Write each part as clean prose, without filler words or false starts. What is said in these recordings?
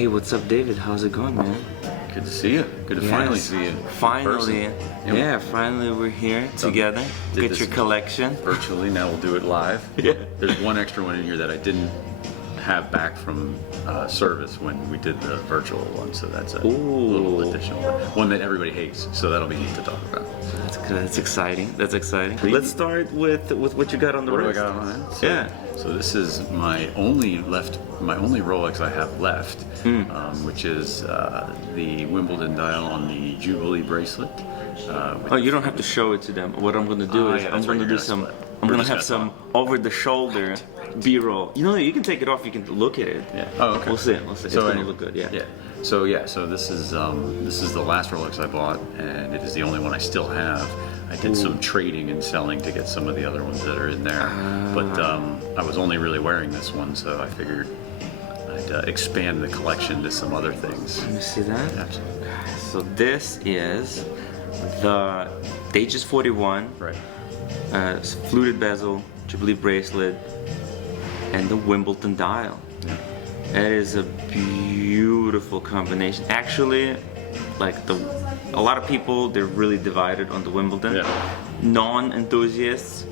Hey, what's up, David? How's it going, man? Good to see you. Good to finally see you. Finally. Yeah, finally we're here together. Get your collection. Virtually, now we'll do it live. Yeah. There's one extra one in here that I didn't have back from service when we did the virtual one, so that's a little additional one that everybody hates, so that'll be neat to talk about. That's good. That's exciting. That's exciting. Let's start with what you got on the wrist. What do I got on that? So, yeah. So this is my only Rolex I have left, which is the Wimbledon dial on the Jubilee bracelet. Oh, you don't have to show it to them. What I'm going to do is I'm going to do some. I'm going to have some over-the-shoulder B-roll. You know, you can take it off. You can look at it. Yeah. Oh, okay. We'll see. We'll see. It's going to look good. Yeah. Yeah. So this is the last Rolex I bought, and it is the only one I still have. I did some trading and selling to get some of the other ones that are in there, but I was only really wearing this one, so I figured I'd expand the collection to some other things. Let me see that. Absolutely. So this is the Datejust 41. Right. Fluted bezel, Jubilee bracelet, and the Wimbledon dial. Yeah. That is a beautiful combination. Actually, like a lot of people, they're really divided on the Wimbledon. Yeah. Non-enthusiasts,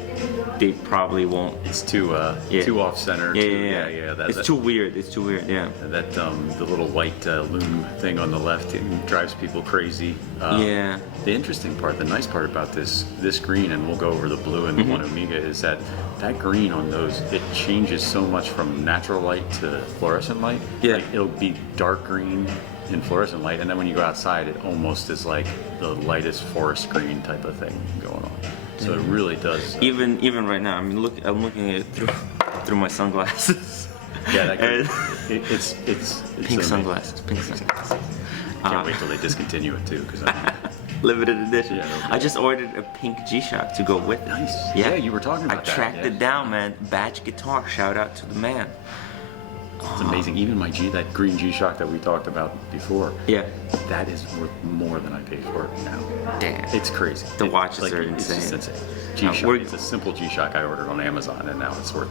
they probably won't. It's too off-center. Yeah. It's too weird. It's too weird. Yeah. That the little white loom thing on the left, it drives people crazy. Yeah. The interesting part, the nice part about this green, and we'll go over the blue and the one Omega, is that green on those, it changes so much from natural light to fluorescent light. Yeah. Like, it'll be dark green in fluorescent light, and then when you go outside, it almost is like the lightest forest green type of thing going on. So it really does. Even right now, I mean, I'm looking at it through my sunglasses. Yeah, that it's pink amazing. sunglasses. Pink sunglasses. Can't wait till they discontinue it too, because limited edition. Yeah, I just ordered a pink G-Shock to go with it. Nice. Yeah, you were talking about that. I tracked it down, man. Batch Guitar. Shout out to the man. It's amazing. Even that green G-Shock that we talked about before. Yeah. That is worth more than I paid for it now. Damn. It's crazy. The watches are It's insane. just insane. G-Shock. It's a simple G-Shock I ordered on Amazon, and now it's worth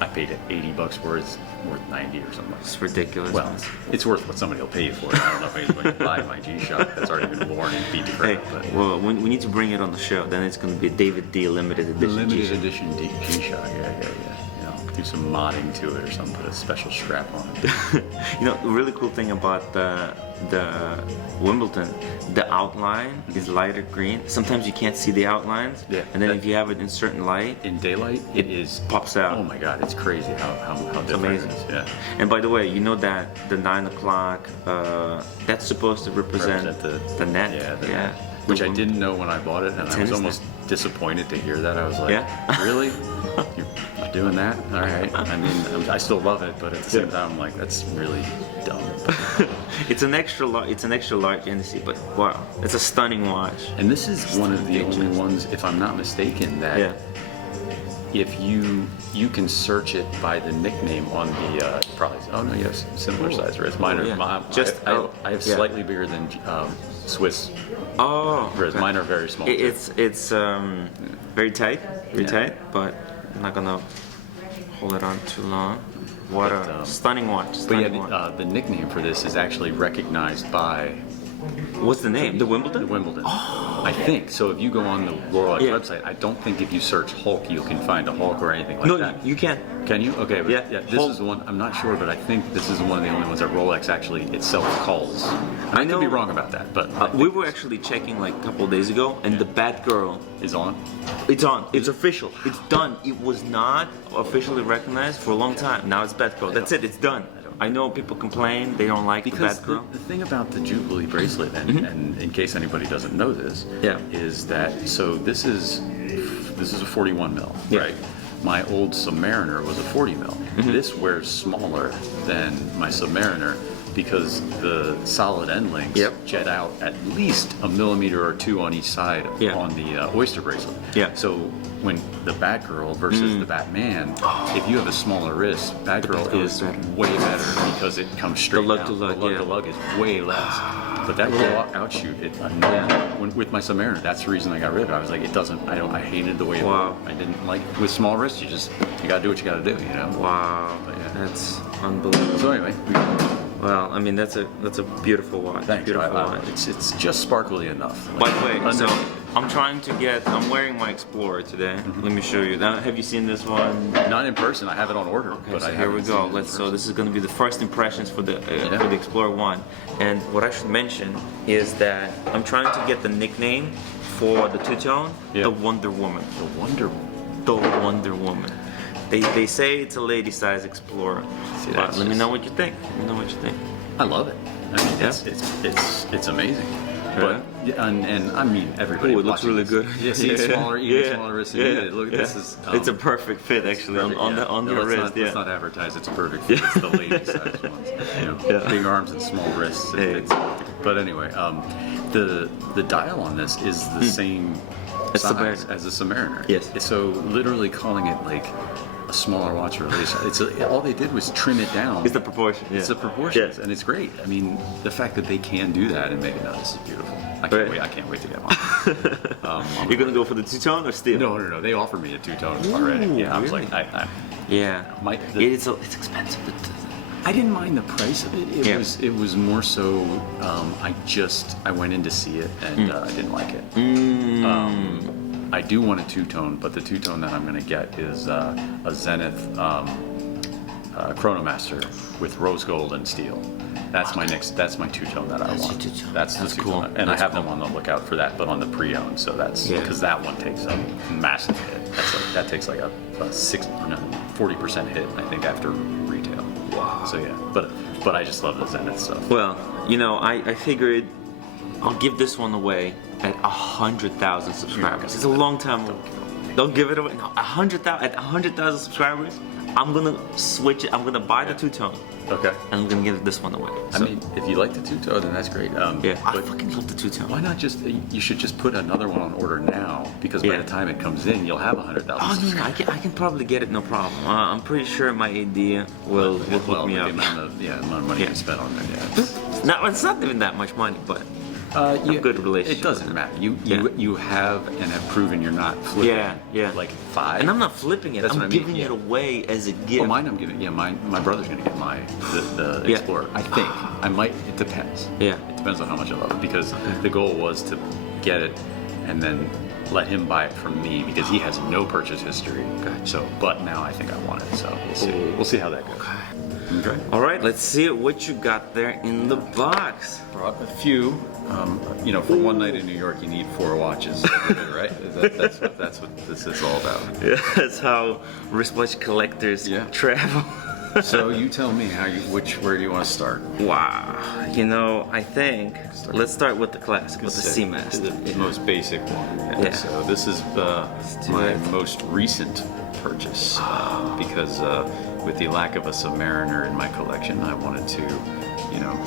I paid it $80 for it. It's worth 90 or something. It's ridiculous. Well, it's worth what somebody will pay you for it. I don't know if anybody's going to buy my G-Shock that's already been worn and beat to crap. Hey, well, we need to bring it on the show. Then it's going to be a David D. limited edition. The limited G-Shock. edition G-Shock. Yeah. Do some modding to it or something. Put a special strap on it. The really cool thing about the Wimbledon, the outline is lighter green. Sometimes you can't see the outlines. Yeah. And then if you have it in certain light, in daylight, it pops out. Oh my God, it's crazy how different amazing. it is. Yeah. And by the way, you know that the 9 o'clock, that's supposed to represent the net. Yeah, the net. Which I didn't know when I bought it, and I was almost disappointed to hear that. I was like, really? You're doing that? All right. I mean, I still love it, but at the same time, I'm like, that's really dumb. It's an extra large NC, but wow, it's a stunning watch. And this is one of the only ones, if I'm not mistaken, that if you can search it by the nickname on the probably. Oh no, yes, similar size wrist. Mine are I have slightly bigger than Swiss. Oh, whereas mine are very small. It's very tight, but I'm not gonna hold it on too long. What a stunning watch! The nickname for this is actually recognized by. What's the name? The Wimbledon? The Wimbledon. Oh, I think. So if you go on the Rolex website, I don't think if you search Hulk, you can find a Hulk or anything like that. No, you can. Can you? Okay. But this is the one. I'm not sure, but I think this is one of the only ones that Rolex actually itself calls. I could be wrong about that, but we were actually checking like a couple of days ago, and the Batgirl is on. It's on. It's official. It's done. It was not officially recognized for a long time. Now it's Batgirl. That's it. It's done. I know people complain they don't like the Batgirl. The thing about the Jubilee bracelet, and in case anybody doesn't know this, is that this is a 41 mil, right? My old Submariner was a 40 mil. This wears smaller than my Submariner because the solid end links jet out at least a millimeter or two on each side on the Oyster bracelet. Yeah. So when the Batgirl versus the Batman, if you have a smaller wrist, Batgirl is way better because it comes straight down. The lug is way less. But that little outshoot, with my Submariner, that's the reason I got rid of it. I was like, I hated the way it looked. I didn't like, with small wrists, you gotta do what you gotta do, you know? Wow. But, unbelievable. So anyway, Well, I mean that's a beautiful watch. thanks. Beautiful watch. It's just sparkly enough. By the way, so I'm wearing my Explorer today. Let me show you. Now, have you seen this one? Not in person. I have it on order. Okay, but so I here we haven't go. seen it in So person. this is going to be the first impressions for the Explorer One. And what I should mention is that I'm trying to get the nickname for the two-tone, the Wonder Woman. The Wonder Woman. They say it's a lady size Explorer. See, but let me know what you think. Let me know what you think. I love it. I mean, it's amazing. But and I mean everybody. Ooh, it looks watching really this- good. Yeah, see, it's smaller, even smaller wrist. Yeah. Look, this is. It's a perfect fit actually on the wrist. Let's not advertise. It's a perfect fit. It's the lady size ones. You know, big arms and small wrists. But anyway, the dial on this is the same size as the Submariner. Yes. So literally calling it like a smaller watch or a lace. All they did was trim it down. It's the proportion. It's the proportions, and it's great. I mean, the fact that they can do that and make it, this is beautiful. I can't wait to get one. You're gonna go for the two-tone or steel? No. They offered me a two-tone already. Yeah, I was like, it's expensive. I didn't mind the price of it. It was more so. I went in to see it and I didn't like it. I do want a two-tone, but the two-tone that I'm going to get is a Zenith Chronomaster with rose gold and steel. That's my two-tone that I want. That's the two-tone. Cool. And I have them on the lookout for that, but on the pre-owned. So that's because that one takes a massive hit. That takes like a 40% hit, I think, after retail. Wow. So yeah, but I just love the Zenith stuff. Well, I figured I'll give this one away at 100,000 subscribers. It's a long time. Don't give it away. No, 100,000 at 100,000 subscribers. I'm gonna switch it. I'm gonna buy the two-tone. Okay. And I'm gonna give this one away. I mean, if you like the two-tone, then that's great. I fucking love the two-tone. Why not just? You should just put another one on order now, because by the time it comes in, you'll have 100,000. Oh no, I can probably get it, no problem. I'm pretty sure my AD will hook me up. The amount of money you spent on it. Yeah. It's not even that much money, but good relationship. It doesn't matter. You have and have proven you're not flipping. Like 5. And I'm not flipping it. I'm giving it away as a gift. Well, mine I'm giving. Yeah, my brother's gonna get the Explorer. I think I might. It depends. Yeah. It depends on how much I love it, because the goal was to get it and then let him buy it from me, because he has no purchase history. Gotcha. So, but now I think I want it. So we'll see. We'll see how that goes. Okay. All right, let's see what you got there in the box. Brought a few. For one night in New York, you need 4 watches, right? That's what this is all about. Yeah, that's how wristwatch collectors travel. So you tell me where do you want to start? Wow. I think let's start with the classic, with the Seamaster. The most basic one. Yeah. So this is my most recent purchase because with the lack of a Submariner in my collection, I wanted to,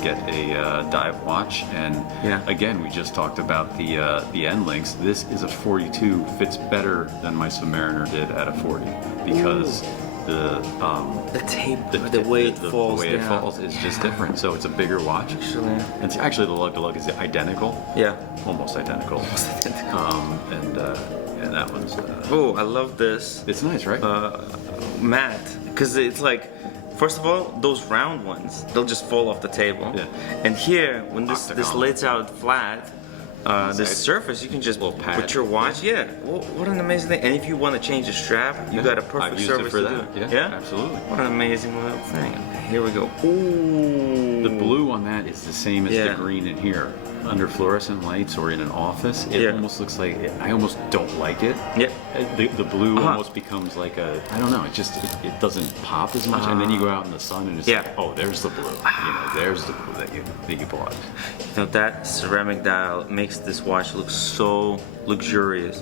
get a dive watch. And again, we just talked about the end links. This is a 42, fits better than my Submariner did at a 40, because the tape, the way it falls the way it falls is just different. So it's a bigger watch. Actually, the lug-to-lug is identical. Yeah, almost identical. And that one's. I love this. It's nice, right? Matte, because it's like, first of all, those round ones, they'll just fall off the table. Yeah. And here, when this lays out flat, this surface, you can just put your watch. Yeah. What an amazing thing. And if you want to change the strap, you got a perfect surface for to that. do it. Yeah, absolutely. What an amazing little thing. Okay, here we go. Ooh. The blue on that is the same as the green in here. Under fluorescent lights or in an office, it almost looks like, I almost don't like it. Yeah. The blue almost becomes like I don't know, it doesn't pop as much, and then you go out in the sun and it's like, oh, there's the blue. There's the blue that you bought. That ceramic dial makes this watch look so luxurious.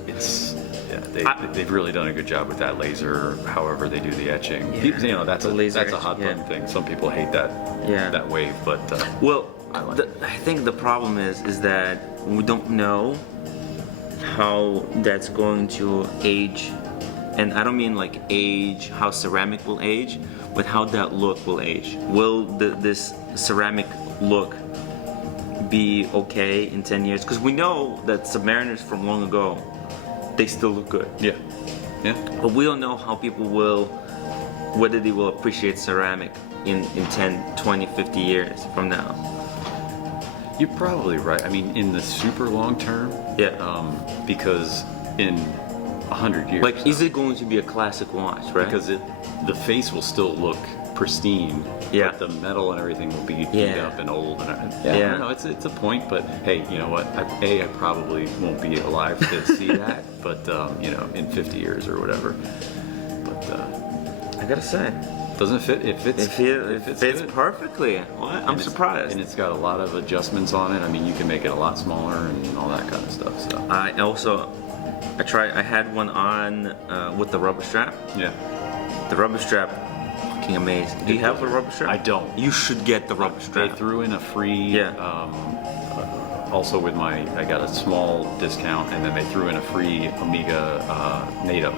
They've really done a good job with that laser, however they do the etching. That's a hot button thing. Some people hate that wave, but I think the problem is that we don't know how that's going to age, and I don't mean like age, how ceramic will age, but how that look will age. Will this ceramic look be okay in 10 years? Because we know that Submariners from long ago, they still look good. Yeah. But we don't know how people will whether they will appreciate ceramic in 10, 20, 50 years from now. You're probably right. I mean, in the super long term, because in 100 years, like, is it going to be a classic watch, right? Because the face will still look pristine, but the metal and everything will be beat up and old. And no, it's a point. But hey, you know what? I probably won't be alive to see that, but you know, in 50 years or whatever. But I gotta say, doesn't fit. It fits perfectly. What? I'm surprised. And it's got a lot of adjustments on it. I mean, you can make it a lot smaller and all that kind of stuff. So I had one on with the rubber strap. Yeah. The rubber strap, fucking amazing. Do you have a rubber strap? I don't. You should get the rubber strap. They threw in a free. Also with I got a small discount, and then they threw in a free Omega NATO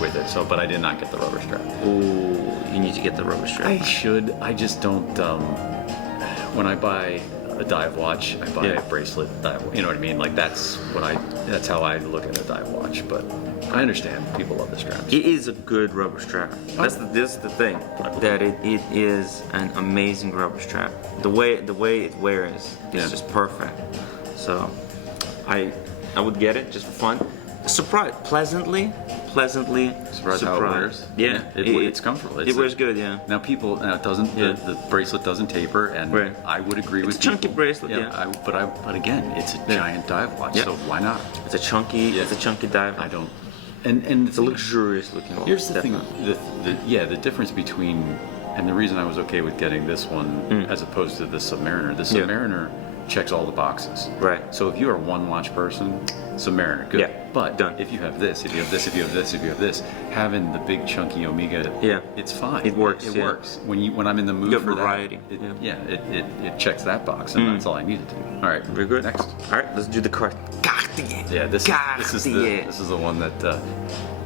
with it. So, but I did not get the rubber strap. Ooh, you need to get the rubber strap. I should. I just don't. When I buy a dive watch, I buy a bracelet dive. You know what I mean? Like that's how I look at a dive watch. But I understand people love the straps. It is a good rubber strap. This is the thing, that it is an amazing rubber strap. The way it wears is just perfect. So I would get it just for fun. Pleasantly surprised. How it wears. Yeah, it's comfortable. It wears good. Yeah. Now it doesn't. The bracelet doesn't taper, and I would agree with it's a chunky bracelet. But again, it's a giant dive watch, so why not? It's a chunky dive. I don't. And it's a luxurious looking watch. Here's the thing. The difference between, and the reason I was okay with getting this one as opposed to the Submariner. The Submariner checks all the boxes. Right. So if you are a one watch person, Submariner, good. Yeah. But done. If you have this, if you have this, if you have this, if you have this, having the big chunky Omega, it's fine. It works. It works. When I'm in the mood for variety. It checks that box, and that's all I needed to. All right. Very good. Next. All right. Let's do the Cartier. Yeah. This is the one that.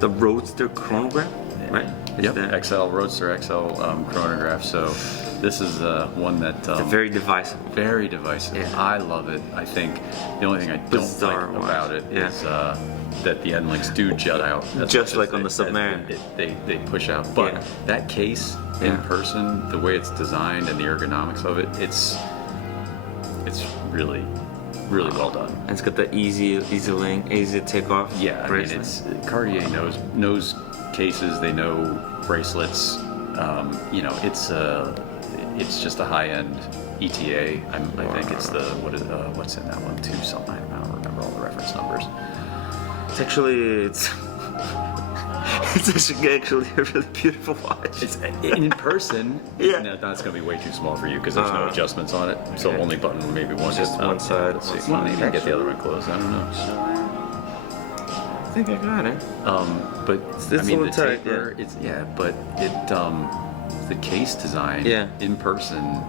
The Roadster Chronograph, right? Yep. XL Roadster XL Chronograph. So this is one that it's very divisive. Very divisive. Yeah. I love it. I think the only thing I don't like about it is that the end links do jut out, just like on the Submariner. They push out. But that case in person, the way it's designed and the ergonomics of it, it's really well done. And it's got the easy link, easy takeoff. Yeah, bracelet. I mean, Cartier knows cases. They know bracelets. You know, it's just a high-end ETA. I think it's what's in that one too? Something I don't remember all the reference numbers. It's actually a really beautiful watch. It's in person. No, that's going to be way too small for you because there's no adjustments on it. So only button maybe one. Just one side. Well, maybe I get the other one closed. I don't know. I think I got it. But it's I mean, a little the tight. taper, but the case design in person.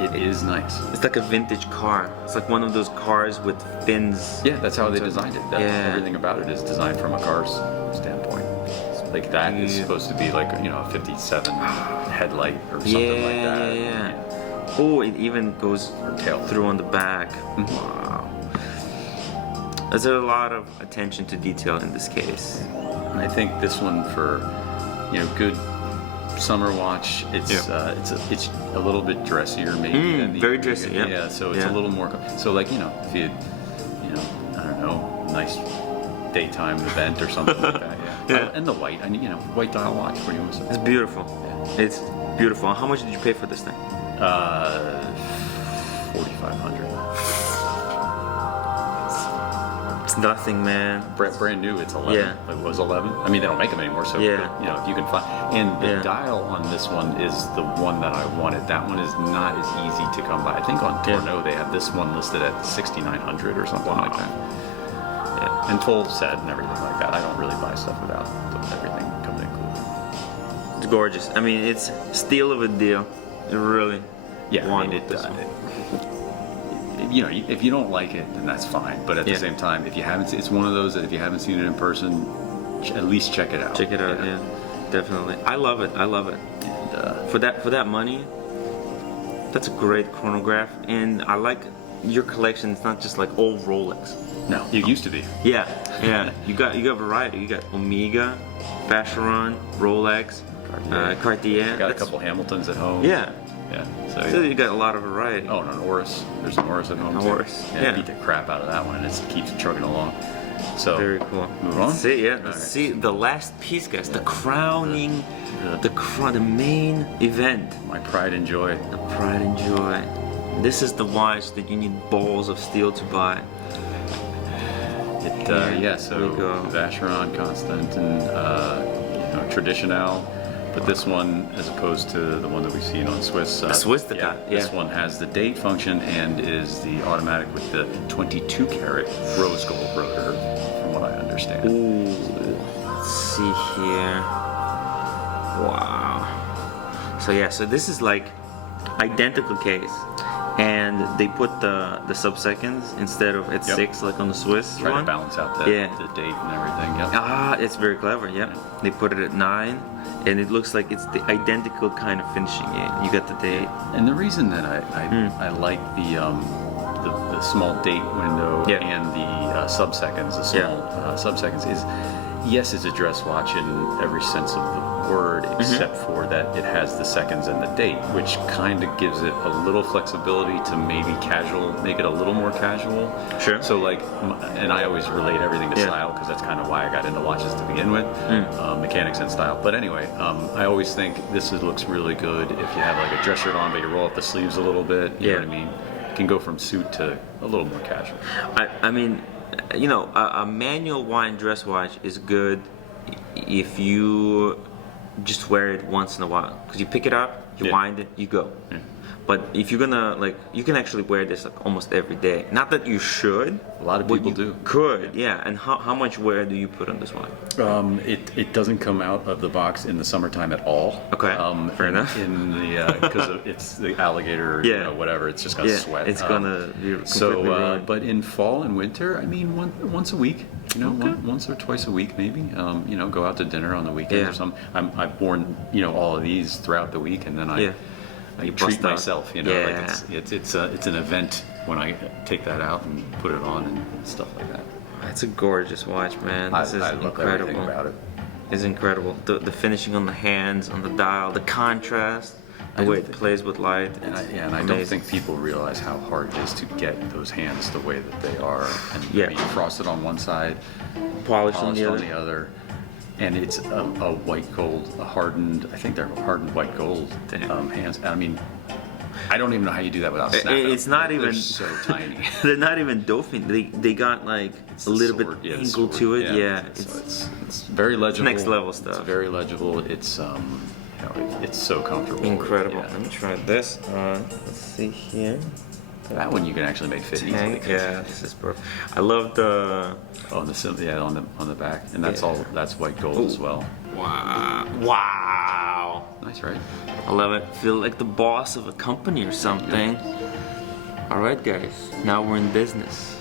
It is nice. It's like a vintage car. It's like one of those cars with fins. Yeah, that's how they designed it. Everything about it is designed from a car's standpoint. Like that is supposed to be like a 57 headlight or something like that. Yeah. Oh, it even goes through on the back. Mm-hmm. Wow. There's a lot of attention to detail in this case. And I think this one for good summer watch, it's a little bit dressier maybe than the very dressy. Yeah, so it's a little more so like if you I don't know, nice daytime event or something like that. And the white, white dial watch. What do you want to say? It's beautiful. It's beautiful. How much did you pay for this thing? $4,500. It's nothing, man. Brand new. It's 11. Yeah. It was 11. I mean, they don't make them anymore, so if you can find. And the dial on this one is the one that I wanted. That one is not as easy to come by. I think on Tourneau they have this one listed at $6,900 or something like that. Yeah. And full set and everything like that. I don't really buy stuff without everything coming included. It's gorgeous. I mean, it's steal of a deal. It really. Yeah. I mean, if you don't like it, then that's fine. But at the same time, if you haven't, it's one of those that if you haven't seen it in person, at least check it out. Check it out, yeah, definitely. I love it. And, for that money, that's a great chronograph. And I like your collection. It's not just like old Rolex. No, it used to be. Yeah. You got variety. You got Omega, Vacheron, Rolex, Cartier. Got a couple Hamiltons at home. Yeah. Yeah. So you got a lot of variety. Oh, and an Oris. There's an Oris at home. Oris. Yeah. Beat the crap out of that one, and it keeps chugging along. So very cool. Move on. See, yeah. Let's see the last piece, guys. The crowning, the main event. My pride and joy. The pride and joy. This is the watch that you need balls of steel to buy. So Vacheron, Constantin, Traditionnelle, but this one, as opposed to the one that we've seen on Swiss. This one has the date function and is the automatic with the 22 karat rose gold rotor, from what I understand. Ooh, let's see here. Wow. So this is like identical case. And they put the sub-seconds instead of at 6 like on the Swiss Try one. to balance out the date and everything. Yep. It's very clever. Yep. They put it at 9, and it looks like it's the identical kind of finishing. You got the date. And the reason that I like the small date window and the sub-seconds, sub-seconds is, yes, it's a dress watch in every sense of the word, except for that it has the seconds and the date, which kind of gives it a little flexibility to maybe make it a little more casual. Sure. So and I always relate everything to style, because that's kind of why I got into watches to begin with, mechanics and style. But anyway, I always think this looks really good if you have like a dress shirt on, but you roll up the sleeves a little bit. You know what I mean? It can go from suit to a little more casual. I mean, a manual wind dress watch is good if you just wear it once in a while, because you pick it up, you wind it, you go. But if you're gonna you can actually wear this almost every day. Not that you should. A lot of people do. Could, yeah. And how much wear do you put on this one? It doesn't come out of the box in the summertime at all. Okay. Fair enough. Because it's the alligator, whatever. It's just gonna sweat. It's gonna be completely ruined. But in fall and winter, I mean, once a week. Once or twice a week maybe. Go out to dinner on the weekends or something. I've worn all of these throughout the week, and then I treat myself. It's an event when I take that out and put it on and stuff like that. It's a gorgeous watch, man. This is love incredible. everything about it. It's incredible. The finishing on the hands, on the dial, the contrast, the way it plays with light. And I don't think people realize how hard it is to get those hands the way that they are. And be frosted on one side, polished on the other. And it's a white gold, I think they're hardened white gold hands. I mean, I don't even know how you do that without snapping. It's not even. They're so tiny. They're not even Dauphin. They got like a little bit angle to it. Yeah, it's very legible. It's next level stuff. It's very legible. It's it's so comfortable. Incredible. Let me try this on. Let's see here. That one you can actually make fit easily. Yeah, this is perfect. I love the on the back, and that's white gold as well. Wow. Nice, right? I love it. Feel like the boss of a company or something. All right, guys. Now we're in business.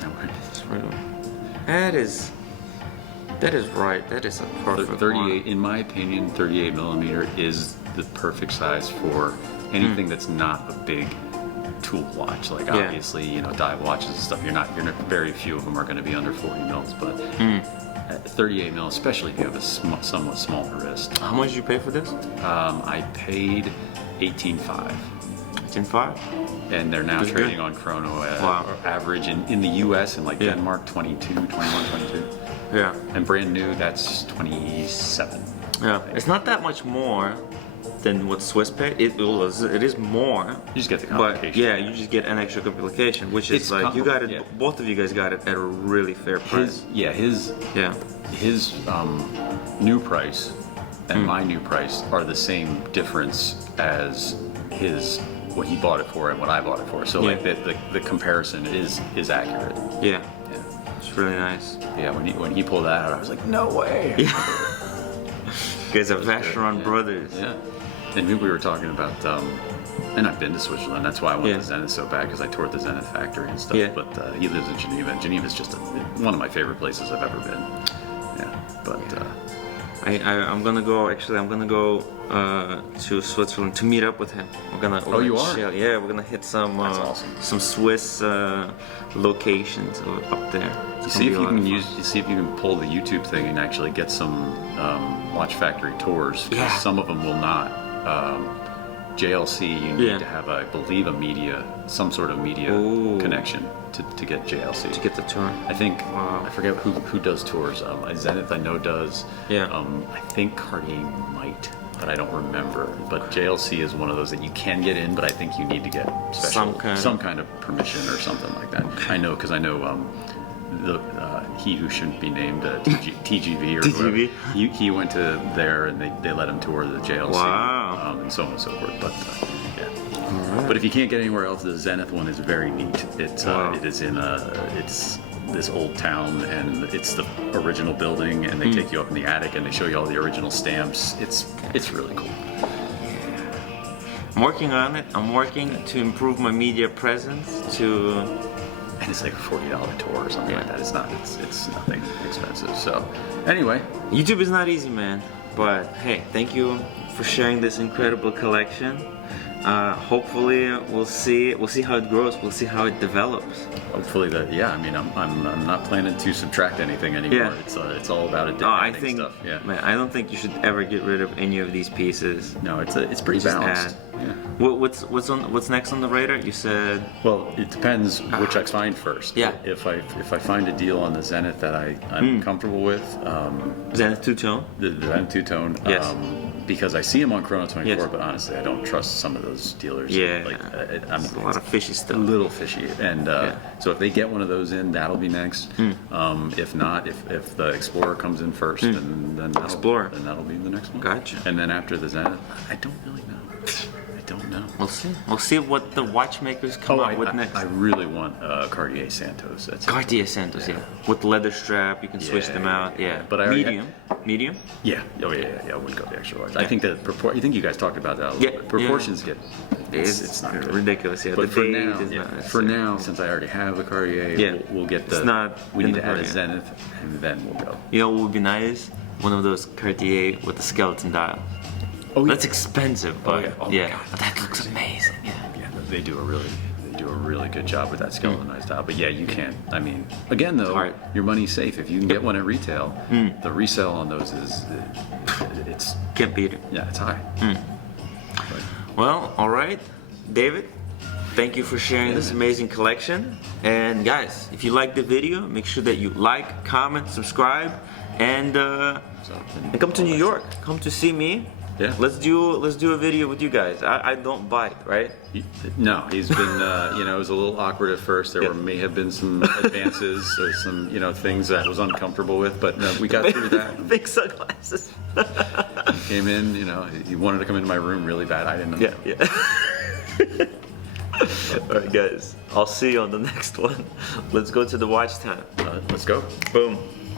That is right. That is a perfect 38, in my opinion, 38 millimeter is the perfect size for anything that's not a big tool watch. Like obviously, dive watches and stuff. Very few of them are going to be under 40 mils, but at 38 mil, especially if you have a somewhat smaller wrist. How much did you pay for this? I paid $18,500. $18,500? And they're now trading on Chrono average in the US and Denmark 21, 22. Yeah. And brand new, that's 27. Yeah. It's not that much more than what Swiss paid. It is more. You just get the complication. But you just get an extra complication, which is you got it. Both of you guys got it at a really fair price. His new price and my new price are the same difference as what he bought it for and what I bought it for. So the comparison is accurate. Yeah. It's really nice. Yeah, when he pulled that out, I was like, no way. You guys are Vacheron brothers. Yeah. And we were talking about, and I've been to Switzerland. That's why I went to Zenith so bad, because I toured the Zenith factory and stuff. Yeah. But he lives in Geneva, and Geneva is just one of my favorite places I've ever been. Yeah. But I'm gonna go. Actually, I'm gonna go to Switzerland to meet up with him. We're gonna. Oh, you are? Yeah, we're gonna hit some That's awesome. some Swiss locations up there. You see if you can pull the YouTube thing and actually get some watch factory tours. Because some of them will not. JLC, you need to have, I believe, some sort of media connection to get JLC. To get the tour. I think, I forget who does tours. Zenith I know does. Yeah. I think Cartier might, but I don't remember. But JLC is one of those that you can get in, but I think you need to get some kind of permission or something like that. I know, because I know he who shouldn't be named, TGV or TGV? whatever, he went to there and they let him tour the JLC. Wow. And so on and so forth. But but if you can't get anywhere else, the Zenith one is very neat. It is in it's this old town, and it's the original building, and they take you up in the attic and they show you all the original stamps. It's really cool. I'm working on it. I'm working to improve my media presence And it's like a $40 tour or something like that. It's nothing expensive. So anyway, YouTube is not easy, man. But hey, thank you for sharing this incredible collection. Hopefully we'll see how it grows. We'll see how it develops. Hopefully that. I mean, I'm not planning to subtract anything anymore. It's all about adapting stuff. Man, I don't think you should ever get rid of any of these pieces. No, it's pretty balanced. What's next on the radar? You said. Well, it depends which I find first. Yeah. If I find a deal on the Zenith that I'm comfortable with. Zenith two-tone. The Zenith two-tone. Yes. Because I see them on Chrono 24, but honestly, I don't trust some of those dealers. Yeah, I'm a lot of fishy stuff. A little fishy, and so if they get one of those in, that'll be next. If not, if the Explorer comes in first, then that'll be the next one. Gotcha. And then after the Zenith, I don't really know. I don't know. We'll see. We'll see what the watchmakers come up with next. I really want Cartier Santos. Cartier Santos, with leather strap, you can switch them out. Yeah, but medium. Yeah. Oh yeah. I wouldn't go the extra large. I think that I think you guys talked about that a little bit. Proportions get. It's not good. Ridiculous. Yeah. But for now, since I already have a Cartier, we'll get the. We need to add a Zenith, and then we'll go. You know what would be nice? One of those Cartier with the skeleton dial. Oh, that's expensive, but but that looks amazing. Yeah, they do a really good job with that skeletonized dial. But you can't. I mean, again though, your money's safe if you can get one at retail. The resale on those it's can't beat it. Yeah, it's high. Well, all right, David. Thank you for sharing this amazing collection. And guys, if you liked the video, make sure that you like, comment, subscribe, and come to New York. Come to see me. Yeah. Let's do a video with you guys. I don't bite, right? No, he's been it was a little awkward at first. There may have been some advances or some things that I was uncomfortable with, but we got through that. Big sunglasses. He came in, he wanted to come into my room really bad. I didn't know. Yeah. All right, guys. I'll see you on the next one. Let's go to the watch time. Let's go. Boom.